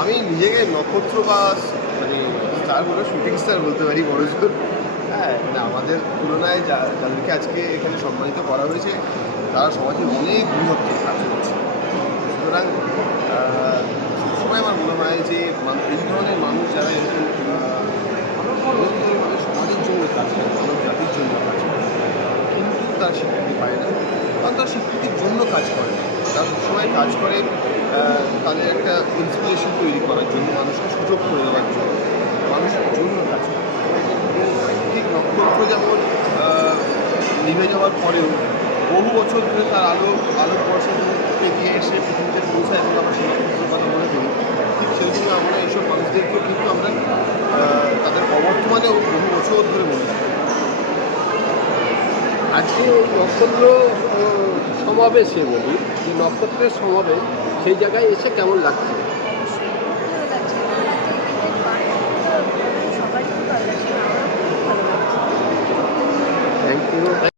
আমি নিজেকে নক্ষত্র বা মানে স্টার বলে শুটিং স্টার বলতে পারি বড়জোর। হ্যাঁ, মানে আমাদের তুলনায় যাদেরকে আজকে এখানে সম্মানিত করা হয়েছে তারা সমাজে অনেক বৃহত্তর কাজ করছে। সুতরাং সবসময় আমার মনে হয় যে এই ধরনের মানুষ যারা এরকম নিরন্তরভাবে সমাজের জন্য কাজ করে, মানব জাতির জন্য কাজ করে, কিন্তু তারা স্বীকৃতি পায় না, কারণ তারা স্বীকৃতির জন্য কাজ করে না। তারা সবসময় কাজ করে তাদের একটা ইন্সপিরেশন তৈরি করার জন্য, মানুষকে সুযোগ করে দেওয়ার জন্য, মানুষের জন্য কাজ করে। ঠিক নক্ষত্র যেমন নিভে যাওয়ার পরেও বহু বছর ধরে তার আলো বর্ষাকে দিয়ে এসে পৃথিবীতে পৌঁছায় এবং আমরা সেই নক্ষত্রের কথা মনে করি। ঠিক সেরকমই আমরা এইসব মানুষদেরকেও কিন্তু আমরা তাদের অবর্তমানেও বহু বছর ধরে মনে করি। আজকে এই নক্ষত্র সমাবেশে বলি যে নক্ষত্রের সমাবেশ, সেই জায়গায় এসে কেমন লাগছে? সবাই খুব ভালো লাগছে, আমারও খুব ভালো লাগছে। Thank you.